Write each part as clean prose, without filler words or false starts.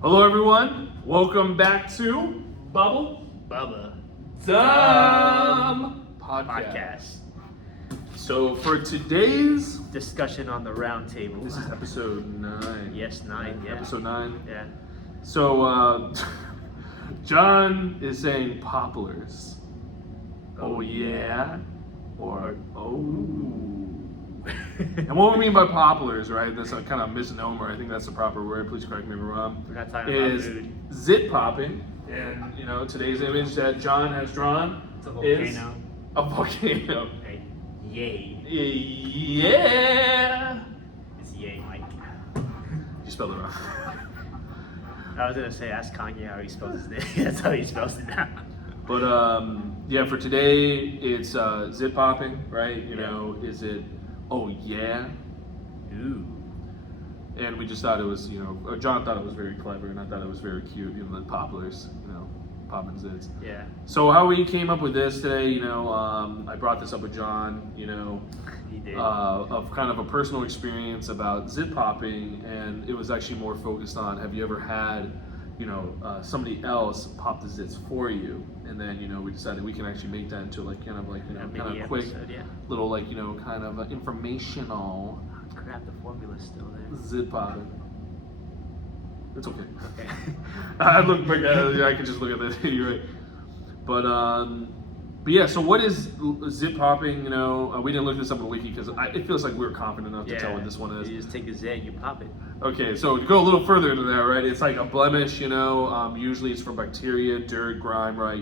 Hello, everyone. Welcome back to Bubba Dumb Podcast. So for today's discussion on the round table. this is episode 9. Yes, 9. Yeah. Episode 9. Yeah. So John is saying Popplers. Oh yeah, or oh. And what we mean by Popplers, right? That's a kind of misnomer. I think that's the proper word. Please correct me if I'm wrong. We're not talking about Is food. Zit Popping, and today's image that John has drawn It's a is volcano. a volcano. Hey, yay. Yeah. It's yay, Mike. You spelled it wrong. I was gonna say ask Kanye how he spells his name. That's how he spells it now. But yeah, for today it's Zit Popping, right? Is it? Oh yeah. Ooh. And we just thought it was, John thought it was very clever, and I thought it was very cute, the Popplers, popping zits. Yeah. So how we came up with this today, I brought this up with John, He did. of kind of a personal experience about zit popping, and it was actually more focused on, have you ever had, somebody else pop the zits for you? And then, we decided we can actually make that into kind of quick, episode, yeah. little kind of informational Crap, the formula's still there. zit popping. It's okay. Okay. I look back at it, I can just look at this. You're right. But yeah. So what is zit popping? We didn't look this up on the wiki because it feels like we were confident enough to tell what this one is. You just take a zit, you pop it. Okay, so to go a little further into that, right? It's like a blemish. Usually it's from bacteria, dirt, grime, right?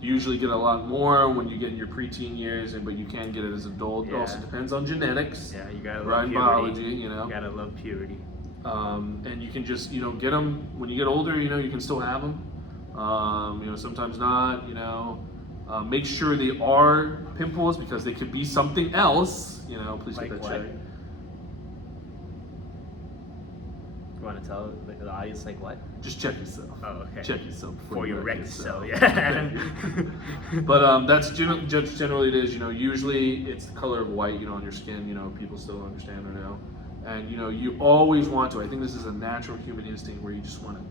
You usually get a lot more when you get in your preteen years, but you can get it as an adult. It also depends on genetics. Yeah, you gotta right, love biology. purity. You gotta love purity. And you can just get them when you get older. You can still have them. Sometimes not. Make sure they are pimples because they could be something else. Please Like get that what? checked. You want to tell the audience like what? Just check yourself. Oh, okay. Check yourself Before you wreck yourself, yourself. yeah. But that's generally it is. Usually it's the color of white. On your skin. People still understand or know. And you always want to. I think this is a natural human instinct where you just want to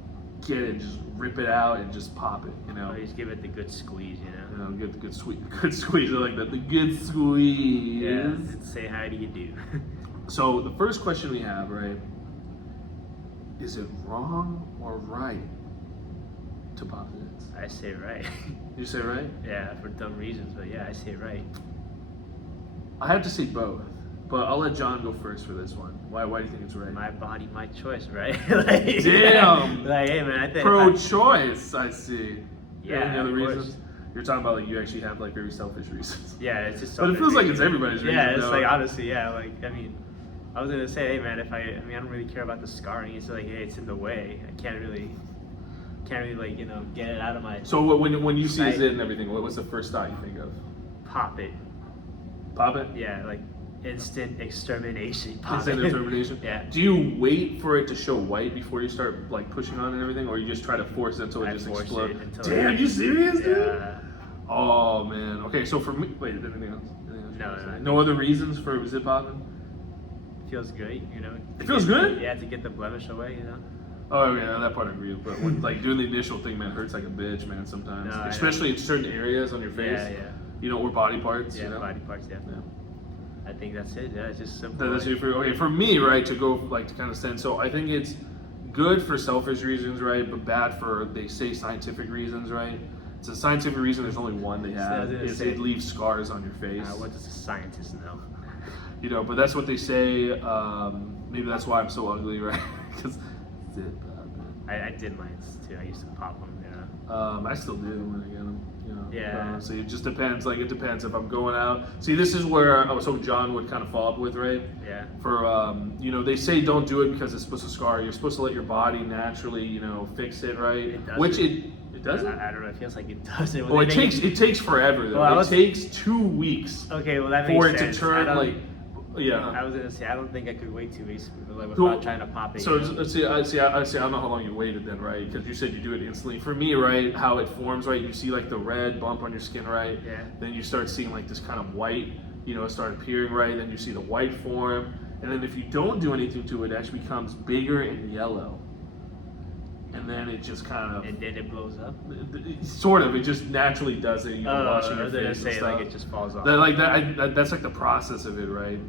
get it, just rip it out, and just pop it. Always give it the good squeeze, Get the good squeeze. I like that. The good squeeze. Yeah. Say how do you do? So the first question we have, right? Is it wrong or right to pop zits? I say right. You say right? Yeah, for dumb reasons, but yeah, I say right. I have to say both, but I'll let John go first for this one. Why do you think it's right? My body, my choice, right? Like, Damn. Like, hey man, I think Pro-choice, I see. Yeah, Any other of course. reasons? You're talking about you actually have very selfish reasons. Yeah, it's just. But it feels like it's everybody's reason. Yeah, it's though. like honestly, yeah. Like I was gonna say, hey man, I don't really care about the scarring. It's like, hey, it's in the way. I can't really get it out of my. So when you see a zit and everything, what's the first thought you think of? Pop it. Pop it? Yeah, like instant extermination. Pop Instant it. extermination? Yeah. Do you wait for it to show white before you start pushing on it and everything, or you just try to force it until it just explodes? Damn, you serious, dude? Yeah. Oh man. Okay, so for me, wait, anything else? No. No other reasons for zit popping? Feels good, It feels good? Yeah, to get the blemish away, Oh yeah, that part I agree with. But when doing the initial thing, man, hurts like a bitch, man. Sometimes, No, I especially in certain areas on your face. Yeah. Or body parts. Yeah, body parts, definitely. I think that's it. Yeah, it's just simple. That's it for me, right? To go to kind of stand. So I think it's good for selfish reasons, right? But bad for they say scientific reasons, right? It's a scientific reason. There's only one they have. Is it leaves scars on your face. What does a scientist know? But that's what they say. Maybe that's why I'm so ugly, right? Because I did mine too. I used to pop them. I still do when I get them. Yeah. So it just depends. It depends if I'm going out. See, this is where I was hoping John would kind of follow up with, right? Yeah. For they say don't do it because it's supposed to scar. You're supposed to let your body naturally, fix it, right? It doesn't. Which it doesn't. I don't know. It feels like it doesn't. Well, it takes forever though. Well, it takes 2 weeks. Okay, well that for makes it sense. to turn Yeah. I was gonna say I don't think I could wait 2 weeks without trying to pop it. So let's see. I don't know how long you waited then, right? Because you said you do it instantly. For me, right, how it forms, right? You see the red bump on your skin, right? Yeah. Then you start seeing this kind of white, start appearing, right? Then you see the white form, and then if you don't do anything to it, it actually becomes bigger and yellow. and then it just kind of. And then it blows up. Sort of, it just naturally does it. You know, washing your face and stuff. Like it just falls off. That's like the process of it, right?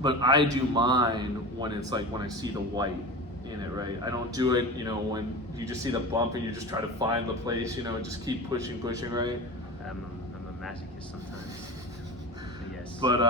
But I do mine when it's like when I see the white in it, right? I don't do it, you know, when you just see the bump and you just try to find the place, you know, and just keep pushing, right? I'm a masochist sometimes. Yes. But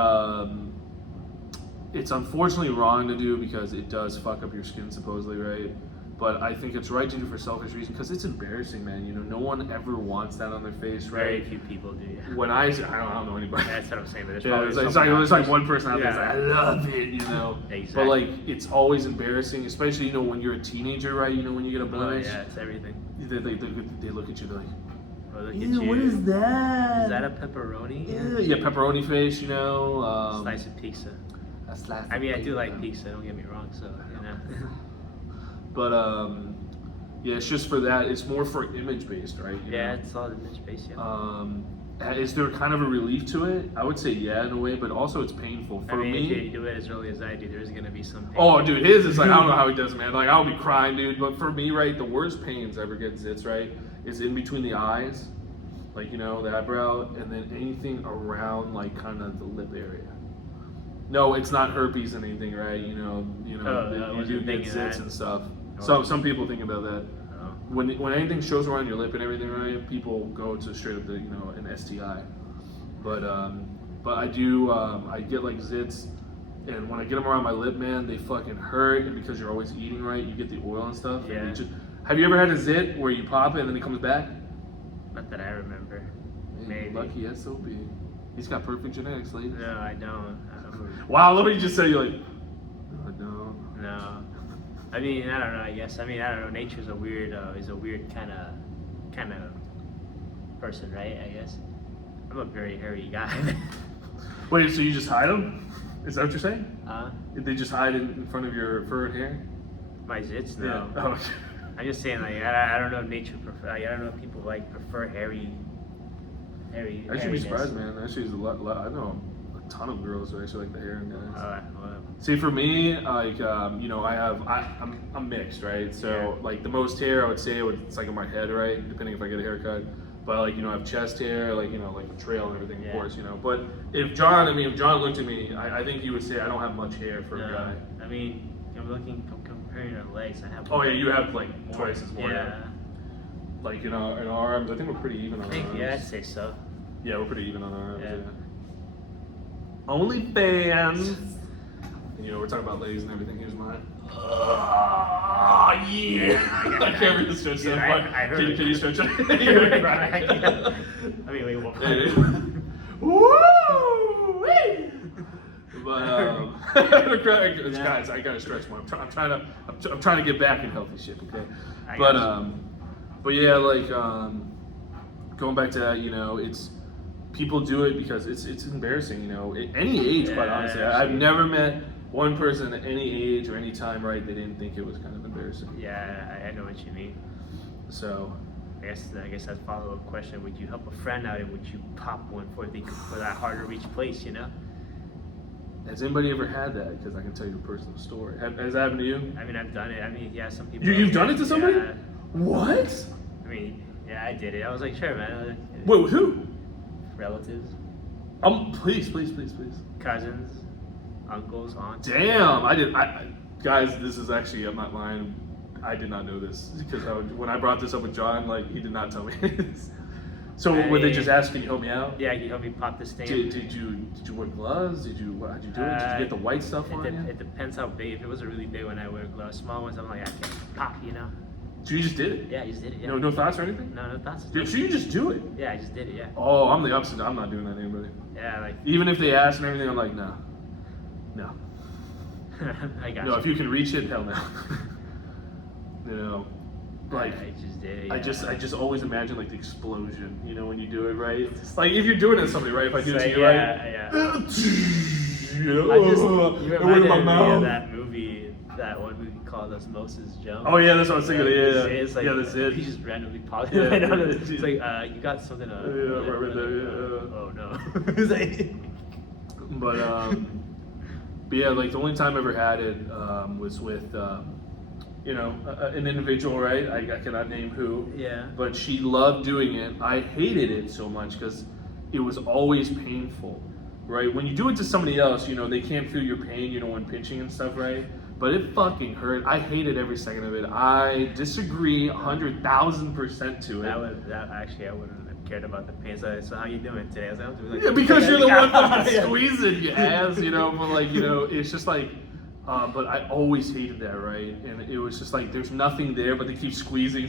it's unfortunately wrong to do because it does fuck up your skin supposedly, right? But I think it's right to do for selfish reason because it's embarrassing, man. You know, no one ever wants that on their face, right? Very few people do. Yeah. When I don't know anybody. That's what I'm saying. But It's like one person out there that's like, I love it, you know. Exactly. But like, it's always embarrassing, especially, you know, when you're a teenager, right? You know, when you get a blemish. Oh, yeah, it's everything. They look at you, they're like, oh, look at ew, you. what is that? Is that a pepperoni? Yeah, pepperoni face, you know. Slice of pizza. A slice I mean, of I do like pizza. pizza. Don't get me wrong. So you know. But yeah, it's just for that. It's more for image based, right? You Yeah, know? it's all image based. Yeah. Is there kind of a relief to it? I would say yeah, in a way, but also it's painful. For I mean, me, if you do it as early as I do, there's gonna be some pain. oh, dude, his is like, I don't know how he does it, man. Like, I'll be crying, dude. But for me, right, the worst pains ever get zits, right, is in between the eyes, like, you know, the eyebrow, and then anything around, like, kind of the lip area. No, it's not herpes and anything, right? You know, you do get zits and stuff. So some people think about that. When anything shows around your lip and everything, right, people go to straight up the, you know, an STI. But I do, I get like zits, and when I get them around my lip, man, they fucking hurt. And because you're always eating, right, you get the oil and stuff. Yeah. And have you ever had a zit where you pop it and then it comes back? Not that I remember. Man, Maybe. lucky SOB. He's got perfect genetics, ladies. No, I don't. Wow, look what you just said. You're like, no. No. I mean, I don't know. I guess. I mean, I don't know. Nature's a weird kind of person, right? I guess. I'm a very hairy guy. Wait, so you just hide them? Is that what you're saying? Did They just hide in front of your fur and hair? my zits? No. Yeah. Oh. I'm just saying, like, I don't know if nature prefer. I don't know if people like prefer hairy. I should be surprised, man. Actually, there's a lot. I know a ton of girls who actually like the hair and guys. See, for me, like, you know, I'm mixed, right? So, Yeah. like, the most hair, I would say, it's like on my head, right? Depending if I get a haircut. But, like, you know, I have chest hair, like, you know, like a trail and everything, Yeah. of course, you know. But if John looked at me, I think he would say I don't have much hair for a guy. I mean, I'm comparing your legs. I have. Oh, yeah, you have, like, twice as more Yeah. hair. Like, in our arms, I think we're pretty even on our arms. Yeah, I'd say so. Yeah, we're pretty even on our arms, Yeah. yeah. OnlyFans. You know, we're talking about ladies and everything. Here's mine. Oh, yeah. I can't really stretch that far. I heard Can you stretch it? I mean, wait, what? Woo! But guys, I gotta stretch more. I'm trying to get back in healthy shape. Okay. But yeah, like going back to that, you know, it's people do it because it's embarrassing. You know, at any age, quite honestly, I've never met one person at any age or any time, right, they didn't think it was kind of embarrassing. Yeah, I know what you mean. So, I guess that's a follow-up question. Would you help a friend out and would you pop one for that hard to reach place, you know? has anybody ever had that? Because I can tell you a personal story. Has that happened to you? I mean, I've done it. I mean, yeah, some people. You've done it to somebody? Yeah. What? I mean, yeah, I did it. I was like, sure, man. Wait, with who? Relatives, Please. cousins, uncles, aunts. Damn, guys, this is actually, I'm not lying. I did not know this because when I brought this up with John, like, he did not tell me this. So would they just ask, can you help me out? Yeah, you help me pop this thing. Did you wear gloves? How'd you do it? Did you get the white stuff on you? It depends how big. If it was a really big one, I wear gloves. Small ones, I'm like, I can't pop, you know? So you just did it? Yeah, I just did it, yeah. No thoughts or anything? No thoughts. So you just do it? Yeah, I just did it, yeah. Oh, I'm the opposite. I'm not doing that to anybody. Yeah, like. Even if they ask and everything, I'm like, no. I got No, you. if you can reach it, hell no. You know, like, I just did it. I yeah. just always imagine like the explosion, you know, when you do it, right? Like if you're doing it to somebody, right? If I do it to you, yeah. right? You reminded me of that movie, that one movie called Osmosis Jones. Oh yeah, that's what I was thinking. Yeah. It's like, that's it. He just randomly popped Yeah. it. It's like, you got something. Right there. Yeah. Oh no. It's like, But yeah, like the only time I ever had it was with an individual, right? I cannot name who. Yeah. But she loved doing it. I hated it so much because it was always painful, right? When you do it to somebody else, they can't feel your pain, when pinching and stuff, right? But it fucking hurt. I hated every second of it. I disagree 100,000% to it. I wouldn't have cared about the pain. So how you doing today? I was like, I'm doing Yeah, because you're the one fucking Yeah. squeezing your ass, but it's just like, but I always hated that, right? And it was just like, there's nothing there, but they keep squeezing,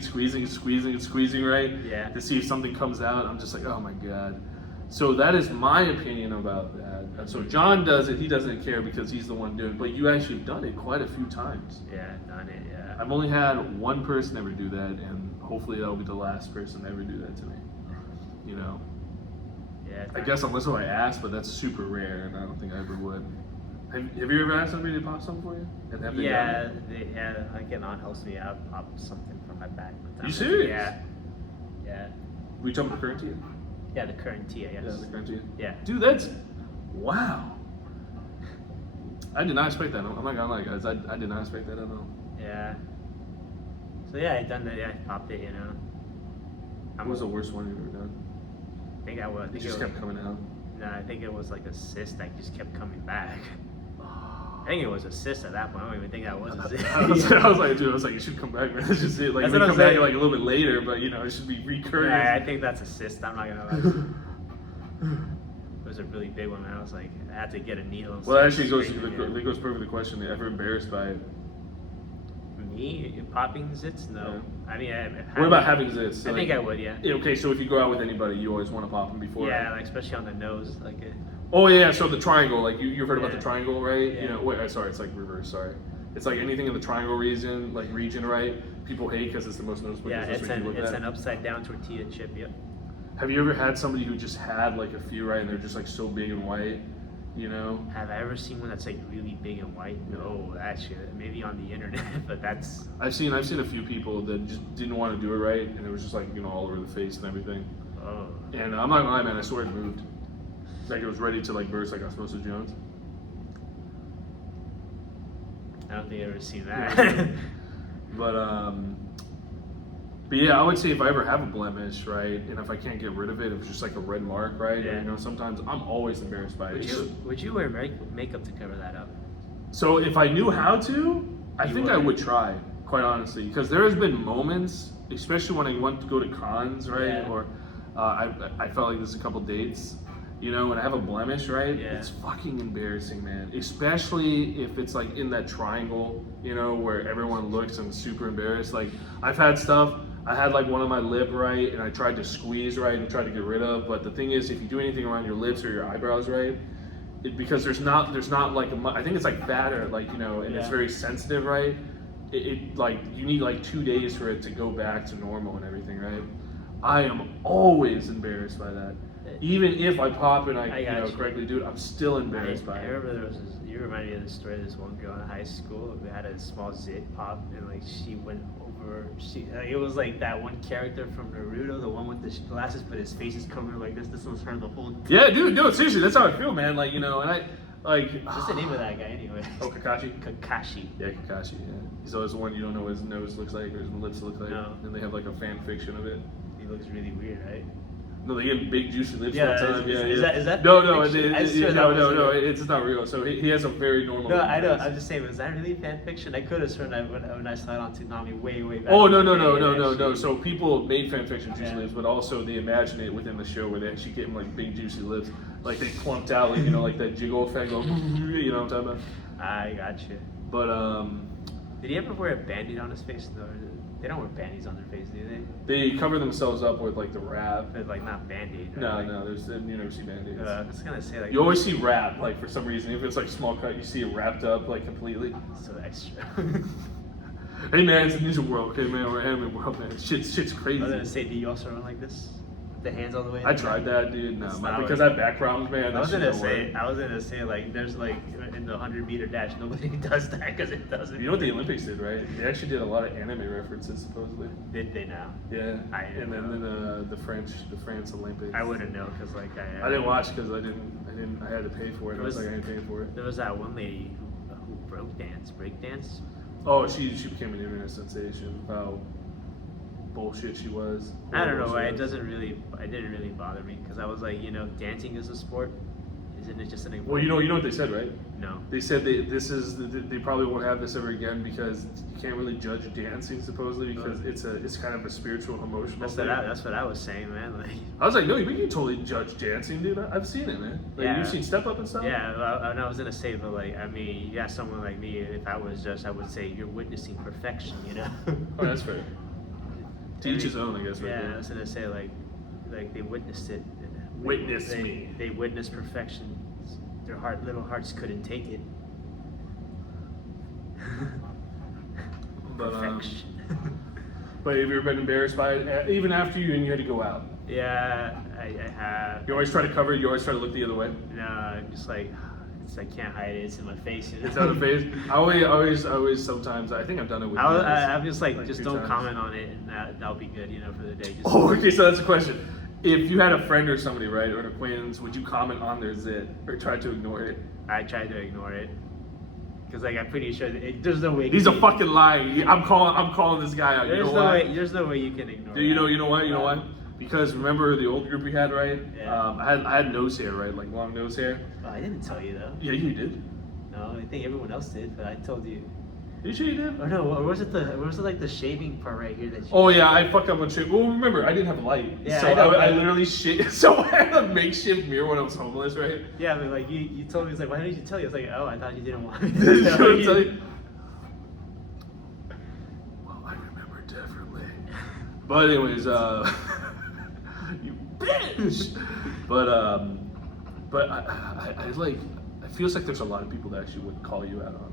right? Yeah. To see if something comes out. I'm just like, oh my God. So that is my opinion about that. And so John does it, he doesn't care because he's the one doing it, but you actually have done it quite a few times. Yeah, done it, yeah. I've only had one person ever do that, and hopefully that'll be the last person to ever do that to me. Yeah. I guess unless I ask, but that's super rare, and I don't think I ever would. Have you ever asked somebody to pop something for you? And have they done it? Like an aunt helps me out, pop something from my back. You serious? Yeah. We talking about the current tier? Yeah, the current tea, I guess. Yeah, the current tier. Yeah. Dude, that's wow. I did not expect that. I'm not gonna lie, guys. I did not expect that at all. Yeah. So yeah, I done that. Yeah, I popped it. What was the worst one you've ever done? I think I was. It just kept coming out. No, I think it was like a cyst that just kept coming back. I think it was a cyst at that point. I don't even think that was a cyst. I was like, dude, it should come back, man. It's just it. Like, That's it what come I'm back saying. like a little bit later, but it should be recurring. Yeah, I think that's a cyst. I'm not gonna lie. It was a really big one. I was like, I had to get a needle. Well, actually, it goes perfect to the question. Ever embarrassed by it? Me popping zits? No. Yeah. I mean, What about having zits? I think I would. Yeah. Okay, so if you go out with anybody, you always want to pop them before. Yeah, like especially on the nose, like. Oh yeah, so the triangle, like you've heard about the triangle, right? Yeah. Wait, sorry, it's like reverse. Sorry, it's like anything in the triangle region, right? People hate because it's the most noticeable. Yeah, it's an upside down tortilla chip. Yep. Have you ever had somebody who just had like a few, right, and they're just like so big and white? Have I ever seen one that's like really big and white? No, actually, maybe on the internet, but that's. I've seen a few people that just didn't want to do it right, and it was just like all over the face and everything. Oh. And I'm not gonna lie, man, I swear it moved. Like it was ready to like burst, like Osmosis Jones. I don't think I've ever seen that. But yeah, I would say if I ever have a blemish, right, and if I can't get rid of it, if it's just like a red mark, right, Yeah. or, sometimes I'm always embarrassed by it. Would you wear makeup to cover that up? So if I knew how to, I think I would. would try, quite honestly, because there has been moments, especially when I went to go to cons, right, Yeah. or I felt like there's a couple dates, when I have a blemish, right, Yeah. it's fucking embarrassing, man, especially if it's like in that triangle, where everyone looks and super embarrassed. Like I've had stuff, I had like one on my lip, right, and I tried to squeeze, right, and try to get rid of, but the thing is, if you do anything around your lips or your eyebrows, right, because there's not like I think it's like batter, like, and it's very sensitive, right, it like, you need like 2 days for it to go back to normal and everything, right. I am always embarrassed by that. Even if I pop and I correctly do it, I'm still embarrassed by it. I remember there was you reminded me of the story of this one girl in high school who had a small zit pop, and like she went over, it was like that one character from Naruto, the one with the glasses, but his face is covered like this. This was her the whole. Yeah, dude, no, seriously, that's how I feel, man. Like, and I like. What's the name of that guy anyway? Oh, Kakashi. Kakashi. Yeah, Kakashi. Yeah, he's always the one you don't know what his nose looks like or his lips look like. No. And they have like a fan fiction of it. He looks really weird, right? No, they give him big juicy lips all the time. Is that no, fiction? it's not real. So he has a very normal. No, I know. I'm just saying, was that really fan fiction? I could have sworn when I saw it on Toonami way back. Oh no. So people made fan fiction juicy lips, but also they imagine it within the show where they actually get him like big juicy lips, like they plumped out, like like that jiggle effect, going, you know what I'm talking about? I got you. But did he ever wear a band-aid on his face though? They don't wear band-aids on their face, do they? They cover themselves up with like the wrap. But like not band-aid. Right? No, there's you never see band-aids. I was gonna say like. You always see wrap, like for some reason. If it's like small cut, you see it wrapped up like completely. So extra. Hey man, it's a ninja world, okay man, we're anime world, man. Shit's crazy. I was gonna say, do you also run like this? The hands all the way. I tried that, dude. No, because I have back problems, man. I was gonna say, like, there's like in the 100-meter dash, nobody does that because it doesn't. You know what the Olympics did, right? They actually did a lot of anime references, supposedly. Did they now? Yeah. And then the France Olympics. I wouldn't know because like I didn't watch because I had to pay for it. I was like, I ain't paying for it. There was that one lady who break dance. Oh, she became an internet sensation. How bullshit she was. I don't know why Bullshit. it didn't really bother me because I was like, you know, dancing is a sport, isn't it just an Well, you know what they said, right? No. They said they probably won't have this ever again because you can't really judge dancing supposedly because it's kind of a spiritual, emotional thing. That's what I was saying, man. Like, I was like, no, you can totally judge dancing, dude. I've seen it, man. Like, Yeah. you've seen Step Up and stuff. yeah, and I was gonna say, but like, I mean, you got someone like me. If I was judged, I would say you're witnessing perfection, you know. Oh, that's fair. To each his own, I guess. Right Yeah, there. I was gonna say like they witnessed it. Witness me. They witnessed perfection. Their little hearts couldn't take it. But Perfection. but have you ever been embarrassed by it, even after you had to go out? Yeah, I have. You always try to cover it. You always try to look the other way. No, I'm just like, I can't hide it. It's in my face. You know? It's on the face. I always. Sometimes I think I've done it with. I'm just like just 2 don't times. comment on it, and that'll be good, you know, for the day. Just Oh, okay. So that's a question. If you had a friend or somebody, right, or an acquaintance, would you comment on their zit or try to ignore it? I tried to ignore it because like I'm pretty sure that there's no way. He's a fucking liar. I'm calling this guy out. You There's know no why? way. There's no way you can ignore. Do you know? that. You know why? You know why? Because remember the old group we had, right? Yeah. I had nose hair, right? Like long nose hair. Oh, I didn't tell you though. Yeah, you did. No, I think everyone else did, but I told you. You sure you did? Or no, or was it like the shaving part right here that you... Oh yeah, I fucked up on shit. Well, remember I didn't have a light, Yeah, so I know, I but- literally shit. So I had a makeshift mirror when I was homeless, right? Yeah, but like you told me, it's like, why didn't you tell you? I was like, oh, I thought you didn't want me Did to you tell wanna you. tell you? Well, I remember differently. But anyways, you bitch. But I like. It feels like there's a lot of people that actually would call you out on it.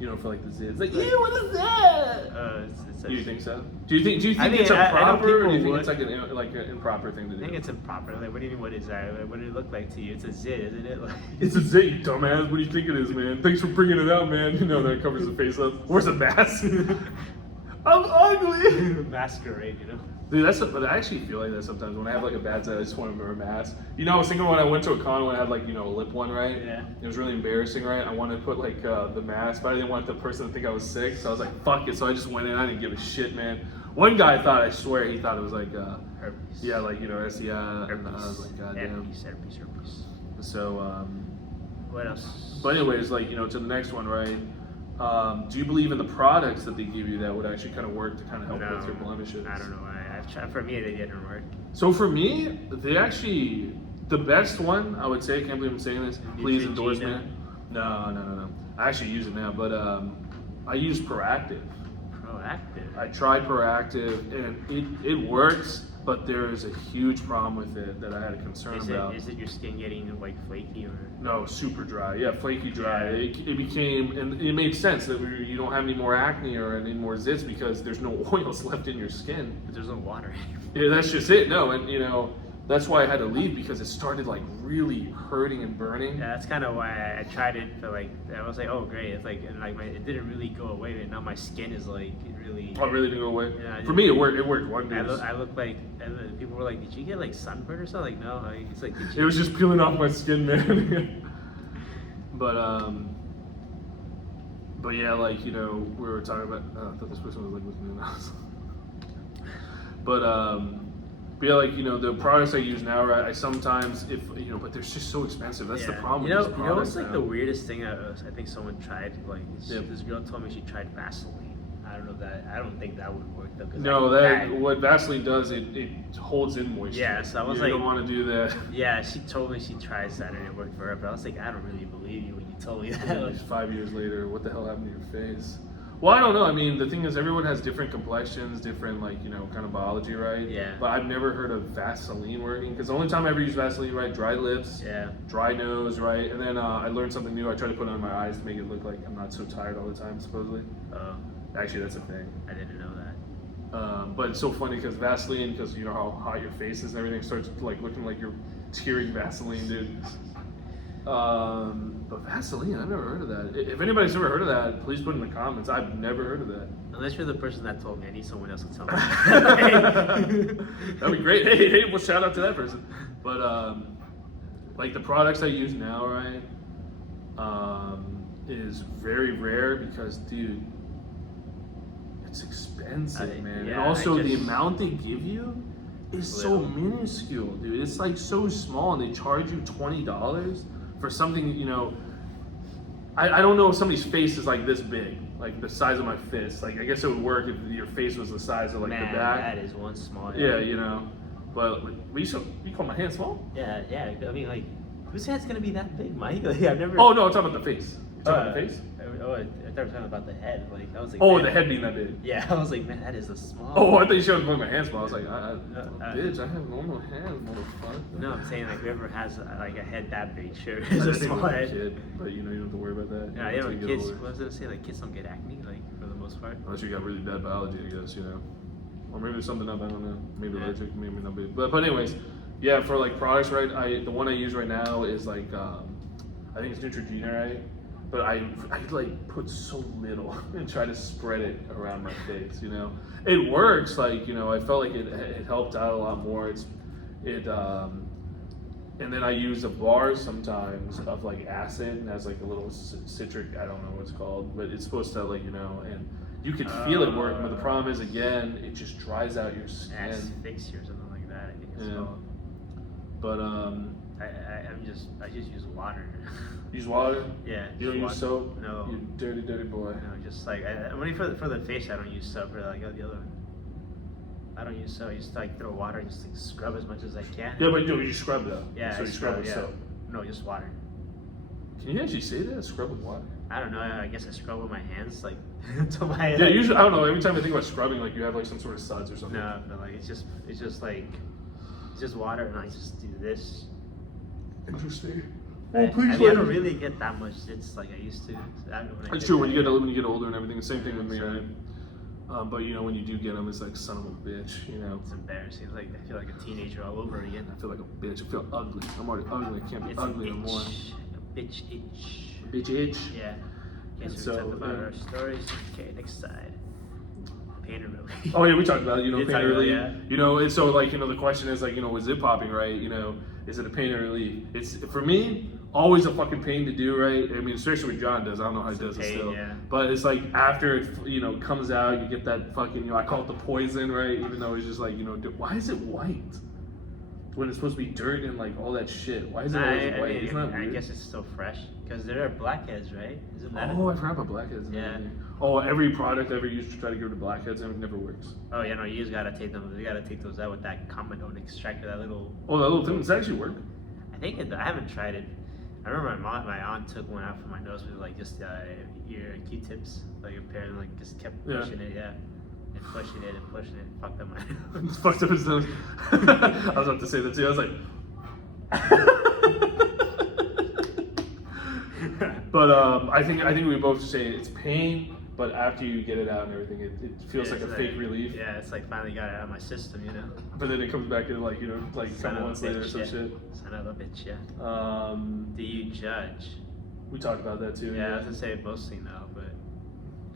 You know, for like the zits. Like, yeah, what is that? Do you think so? Do you think I mean, it's a I know proper, or do you people think it's like an improper thing to I do? think it's improper. Like, what do you mean? What is that? Like, what did it look like to you? It's a zit, isn't it? Like, It's a zit, you dumbass. What do you think it is, man? Thanks for bringing it out, man. You know, that covers the face up. Where's the mask? I'm ugly. masquerade, you know. Dude, but I actually feel like that sometimes when I have like a bad set, I just want to wear a mask. You know, I was thinking when I went to a con when I had like, you know, a lip one, right? Yeah. It was really embarrassing, right? I wanted to put like the mask, but I didn't want the person to think I was sick, so I was like, fuck it. So I just went in. I didn't give a shit, man. One guy thought, I swear, he thought it was like, Herpes. yeah, like, you know, STI. And I Herpes. was like, goddamn. Herpes. So, What else? but anyways, like, you know, to the next one, right? Do you believe in the products that they give you that would actually kind of work to kind of help with your blemishes? I don't know. I've tried. For me, they didn't work. So for me, the best one, I would say, I can't believe I'm saying this, please endorse me. No. I actually use it now, but I use Proactive. Proactive. I tried Proactive, and it works, but there is a huge problem with it that I had a concern about. Is it your skin getting like flaky or? No, super dry. Yeah, flaky dry. Yeah. It became, and it made sense that you don't have any more acne or any more zits because there's no oils left in your skin. But there's no water. Yeah, that's just it. No, and you know, that's why I had to leave because it started like really hurting and burning. Yeah, that's kind of why I tried it. But like, I was like, oh great, it's like, and like it didn't really go away. And now my skin is like, it really. Oh, it really didn't go away. Yeah, For me, it worked. It worked wonders. I look like, and people were like, did you get like sunburn or something? Like, no. Like, it's like, did you? It was just peeling off my skin, man. But yeah, like, you know, we were talking about. I thought this person was like looking at us. But yeah, like, you know, the products I use now, right? I sometimes, if you know, but they're just so expensive. That's the problem. You know, with these you know what's products like now. the weirdest thing? I think someone tried. Like, Yep. this girl told me she tried Vaseline. I don't know that. I don't think that would work though. 'Cause No, like, what Vaseline does, it holds in moisture. Yeah, so I was you like- don't want to do that. Yeah, she told me she tried that and it worked for her, but I was like, I don't really believe you when you told me that. Like, 5 years later, what the hell happened to your face? Well, I don't know. I mean, the thing is, everyone has different complexions, different, like, you know, kind of biology, right? Yeah. But I've never heard of Vaseline working, because the only time I ever use Vaseline, right, dry lips, yeah. dry nose, right? And then I learned something new. I try to put it on my eyes to make it look like I'm not so tired all the time, supposedly. Actually, that's a thing. I didn't know that. But it's so funny because Vaseline, because you know how hot your face is and everything, starts like looking like you're tearing Vaseline, dude. But Vaseline, I've never heard of that. If anybody's ever heard of that, please put in the comments. I've never heard of that. Unless you're the person that told me, I need someone else to tell me. That'd be great. Hey, well, shout out to that person. But like the products I use now, right, is very rare because, dude, it's expensive, man. Yeah, and also the just- amount they give you is so Little. minuscule, dude. It's like so small, and they charge you $20 for something, you know. I don't know if somebody's face is like this big, like the size of my fist. Like I guess it would work if your face was the size of like Man, the back. that is one small. Yeah, you know. But you call my hand small? Yeah, yeah. I mean, like, whose hand's gonna be that big, Mike? Like, I've never. Oh no, I'm talking about the face. You talking about the face? Oh, I thought you were talking about the head. Like, I was like. Oh, man, the head being that big. Yeah, I was like, man, that is a small. Oh, I thought you showed me my hand small. I was like, bitch, uh, I have normal hands, motherfucker. No, I'm saying like whoever has like a head that big, sure, I is a just think small when you're a head. kid, but you know you don't have to worry about that. Yeah, until you know, get kids. older. What was I gonna say? Like, kids don't get acne, like for the most part. Unless you got really bad biology, I guess, you know. Or maybe there's something up, I don't know. Maybe Yeah. allergic, maybe not. But anyways, yeah, for like products, right? The one I use right now is like, I think it's Neutrogena, right? But I like put so little and try to spread it around my face, you know. It works, like, you know, I felt like it helped out a lot more. And then I use a bar sometimes of like acid and has like a little citric, I don't know what it's called, but it's supposed to like, you know, and you can feel it working, but the problem is, again, it just dries out your skin. Asphyxia or something like that. I think it's Yeah. called. But I just use water. use water. Yeah. You don't use water. soap. No. You dirty boy. No, just like only for the face. I don't use soap. For like the other. I don't use soap. I just like throw water and just like scrub as much as I can. Yeah, but you scrub though. Yeah. So I you scrub with yeah. soap. No, just water. Can you actually say that? Scrub with water. I don't know. I guess I scrub with my hands, like to my. Yeah, usually I don't know. Every time I think about scrubbing, like you have like some sort of suds or something. No, but like it's just like it's just water, and I just do this. Interesting. I don't really get that much zits like I used to. It's true when you get older and everything. The same thing with me, So- right? But you know when you do get them, it's like son of a bitch. You know. It's embarrassing. Like I feel like a teenager all over again. I feel like a bitch. I feel ugly. I'm already ugly. I can't be It's ugly an no more. itch. A bitch itch. Bitch itch. Yeah. And Guess we so, talked about yeah. our stories. Okay, next side. Pain and relief. Oh yeah, we talked about it, you know, We did pain talk or about it, relief. yeah. You know, and so like, you know, the question is like, you know, with zip popping, right? You know, is it a pain or relief? It's for me, always a fucking pain to do, right? I mean, especially what John does. I don't know how he does it pain, still. yeah. But it's like after it, you know, comes out, you get that fucking, you know, I call it the poison, right? Even though it's just like, you know, why is it white? When it's supposed to be dirt and like all that shit. Why is it always white? Isn't that I weird? guess it's still fresh because there are blackheads, right? Isn't that? Oh, I forgot about blackheads. and Yeah. everything. Oh, every product ever used to try to get rid of blackheads and it never works. Oh yeah, no, you just gotta take them. You gotta take those out with that comedone extractor, that little. Oh, that little thing, does that actually work? I think I haven't tried it. I remember my aunt took one out for my nose with like just ear Q-tips, like a pair, and like just kept Yeah. pushing it, yeah, and pushing it and pushing it, fucked up my nose. It's fucked up his nose. I was about to say that too. I was like, but I think we both say it's pain, but after you get it out and everything, it feels Yeah, like a it's fake relief. Yeah, it's like finally got it out of my system, you know. But then it comes back in like, you know, like a Son couple of a months later or bitch, some yeah. shit. Son of a bitch, yeah. Do you judge? We talked about that too. Yeah, I was gonna say mostly no, but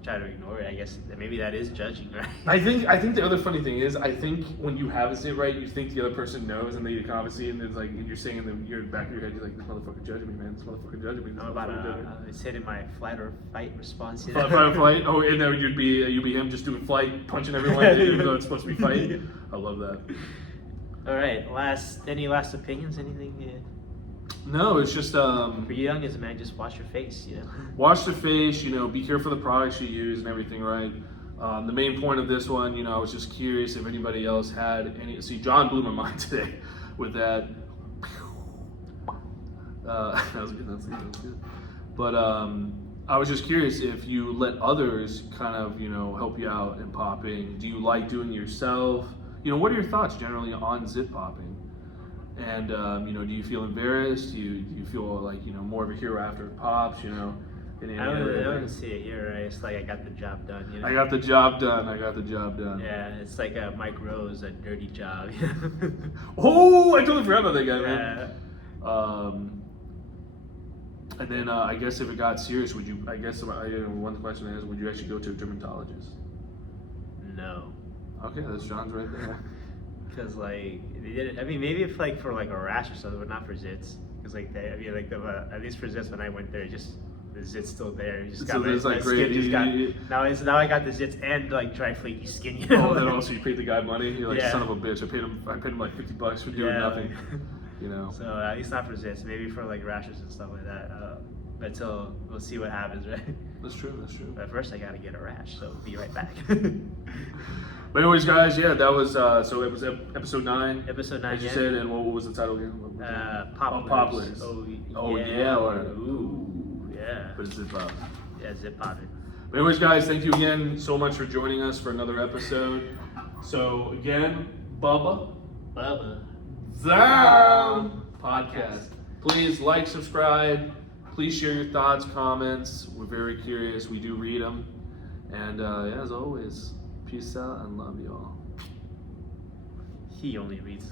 try to ignore it. I guess maybe that is judging, right? I think the other funny thing is, I think when you have a zit right, you think the other person knows, and they can obviously, and it's like, and you're saying in the back of your head, you're like, this motherfucker judging me, man. This motherfucker judging me. This I'm about motherfucker judging me. it's hitting my flight or fight response. You Fight, know? fight, flight. Oh, and then you'd be him just doing flight, punching everyone, even though it's supposed to be fight. I love that. All right, any last opinions? Anything? No, it's just For you youngins, man, just wash your face, you know. wash the face. You know, be careful of the products you use and everything, right? The main point of this one, you know, I was just curious if anybody else had any. See, John blew my mind today with that. That was good. That was good. But I was just curious if you let others kind of, you know, help you out in popping. Do you like doing it yourself? You know, what are your thoughts generally on zit popping? And you know, do you feel embarrassed? Do you feel like, you know, more of a hero after it pops? You know, I wouldn't see it here, right? It's like I got the job done, you know. I got the job done. I got the job done. Yeah, it's like Mike Rose, a dirty job. Oh, I totally forgot about that guy, man. Yeah. And then I guess if it got serious, would you? I guess one question is, would you actually go to a dermatologist? No. Okay, that's John's right there. Cause like they did it. I mean, maybe if like for like a rash or something, but not for zits. Cause like at least for zits when I went there, it just the zit's still there. You just So got there's, like, my skin great- just got, you- now I got the zits and like dry flaky skin. You Oh, know? and then also you paid the guy money. You're like, Yeah. son of a bitch. I paid him like $50 for doing nothing. like- You know. So at least not for zits, maybe for like rashes and stuff like that. Until we'll see what happens, right? That's true. That's true. But first I gotta get a rash, so be right back. But anyways, guys, yeah, that was so it was episode 9. Episode 9, As you yeah. said, and what was the title again? What was it? Popplers. Popplers. Oh yeah, or ooh, yeah. But it's Zit Popping. Yeah, Zit Popping. But anyways, guys, thank you again so much for joining us for another episode. So again, Bubba Down Podcast. Please like, subscribe. Please share your thoughts, comments. We're very curious. We do read them. And as always, peace out and love you all. He only reads